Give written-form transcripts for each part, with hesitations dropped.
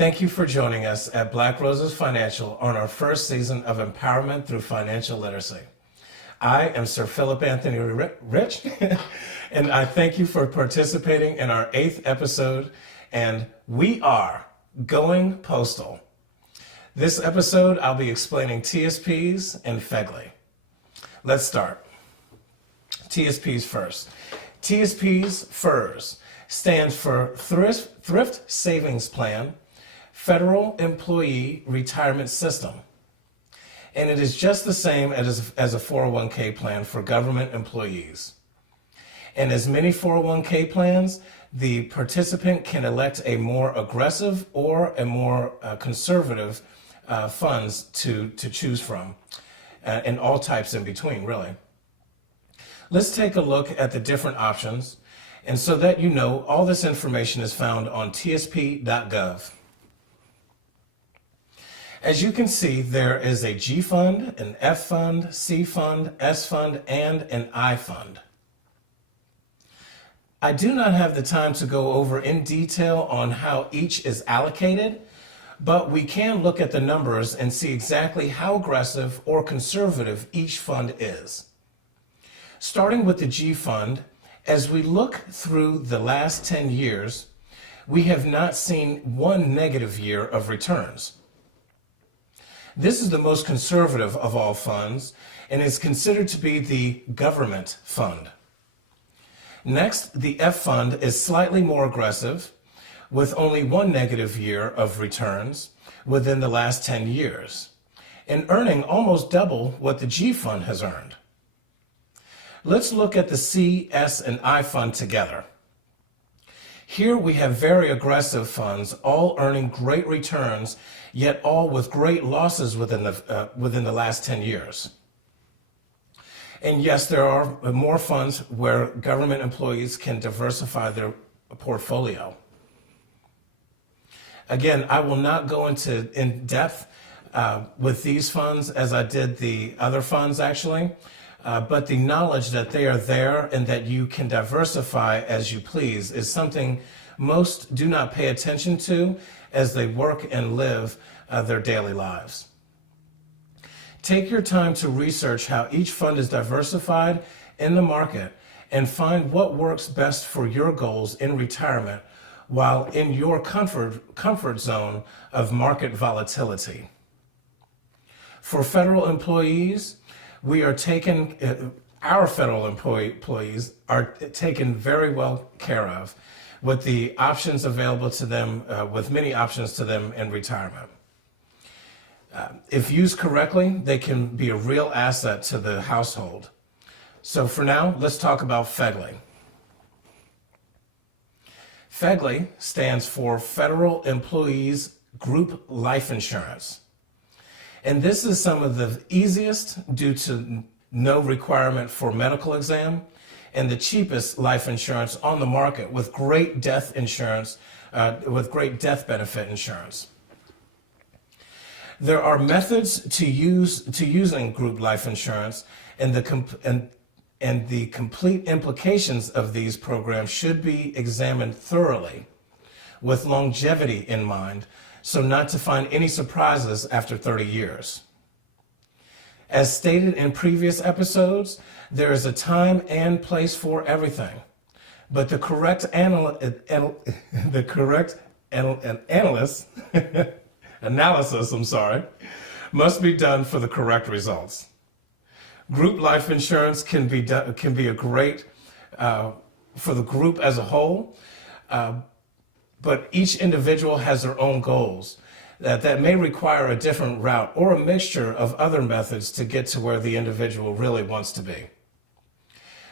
Thank you for joining us at Black Roses Financial on our first season of Empowerment Through Financial Literacy. I am Sir Philip Anthony Rich, and I thank you for participating in our 8th episode, and we are going postal. This episode, I'll be explaining TSPs and FEGLI. Let's start. TSPs first. TSPs, FERS, stands for Thrift Savings Plan, Federal Employee Retirement System. And it is just the same as a 401k plan for government employees. And as many 401k plans, the participant can elect a more aggressive or a more conservative funds to choose from, and all types in between, really. Let's take a look at the different options. And so that you know, all this information is found on tsp.gov. As you can see, there is a G fund, an F fund, C fund, S fund, and an I fund. I do not have the time to go over in detail on how each is allocated, but we can look at the numbers and see exactly how aggressive or conservative each fund is. Starting with the G fund, as we look through the last 10 years, we have not seen one negative year of returns. This is the most conservative of all funds and is considered to be the government fund. Next, the F fund is slightly more aggressive, with only one negative year of returns within the last 10 years, and earning almost double what the G fund has earned. Let's look at the C, S, and I fund together. Here we have very aggressive funds, all earning great returns, yet all with great losses within the last 10 years. And yes, there are more funds where government employees can diversify their portfolio. Again, I will not go into in depth with these funds as I did the other funds actually, but the knowledge that they are there and that you can diversify as you please is something most do not pay attention to as they work and live their daily lives. Take your time to research how each fund is diversified in the market and find what works best for your goals in retirement while in your comfort zone of market volatility. For federal employees, our federal employees are taken very well care of with the options available to them, with many options to them in retirement. If used correctly, they can be a real asset to the household. So for now, let's talk about FEGLI. FEGLI stands for Federal Employees Group Life Insurance. And this is some of the easiest due to no requirement for medical exam and the cheapest life insurance on the market with great death insurance, with great death benefit insurance. There are methods to using group life insurance, and the complete implications of these programs should be examined thoroughly with longevity in mind, so not to find any surprises after 30 years. As stated in previous episodes, there is a time and place for everything, but the correct analysis must be done for the correct results. Group life insurance can be a great for the group as a whole, but each individual has their own goals that may require a different route or a mixture of other methods to get to where the individual really wants to be.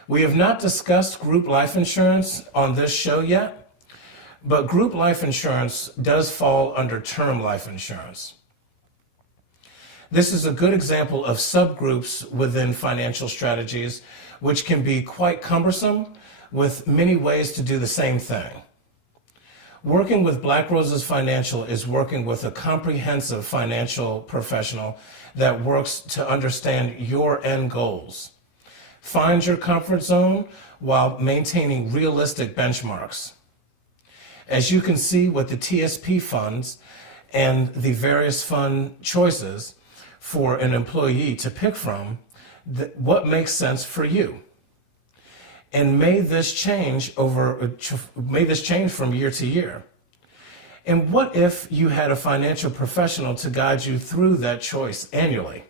We have not discussed group life insurance on this show yet, but group life insurance does fall under term life insurance. This is a good example of subgroups within financial strategies, which can be quite cumbersome with many ways to do the same thing. Working with Black Roses Financial is working with a comprehensive financial professional that works to understand your end goals. Find your comfort zone while maintaining realistic benchmarks. As you can see with the TSP funds and the various fund choices for an employee to pick from, what makes sense for you. And may this change from year to year. And what if you had a financial professional to guide you through that choice annually?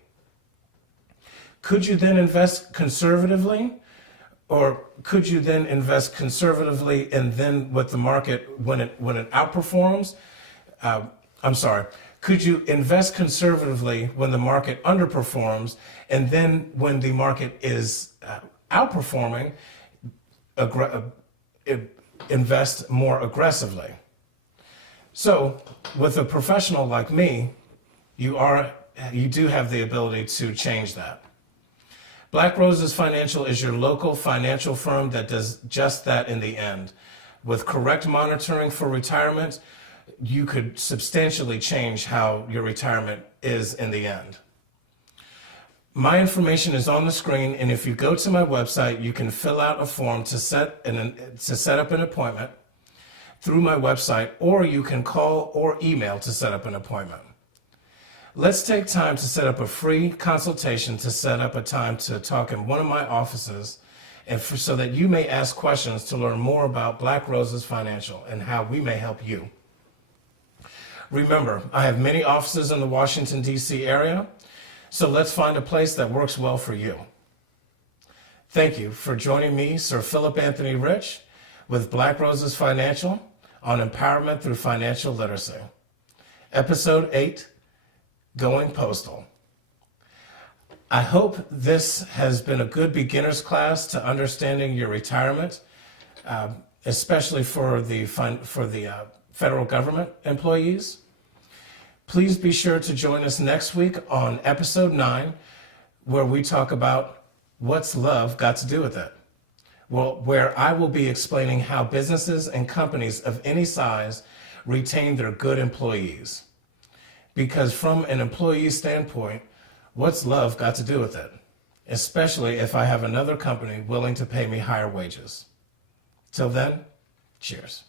Could you then invest conservatively? Or could you then invest conservatively and then with the market when it outperforms? Could you invest conservatively when the market underperforms, and then when the market is outperforming, invest more aggressively? So with a professional like me, you do have the ability to change that. Black Roses Financial is your local financial firm that does just that in the end. With correct monitoring for retirement, you could substantially change how your retirement is in the end. My information is on the screen, and if you go to my website, you can fill out a form to set up an appointment through my website, or you can call or email to set up an appointment. Let's take time to set up a free consultation to set up a time to talk in one of my offices so that you may ask questions to learn more about Black Roses Financial and how we may help you. Remember, I have many offices in the Washington, D.C. area, so let's find a place that works well for you. Thank you for joining me, Sir Philip Anthony Rich, with Black Roses Financial on Empowerment Through Financial Literacy. Episode 8, Going Postal. I hope this has been a good beginner's class to understanding your retirement, especially for the federal government employees. Please be sure to join us next week on episode 9, where we talk about what's love got to do with it. Well, where I will be explaining how businesses and companies of any size retain their good employees. Because from an employee standpoint, what's love got to do with it? Especially if I have another company willing to pay me higher wages. Till then, cheers.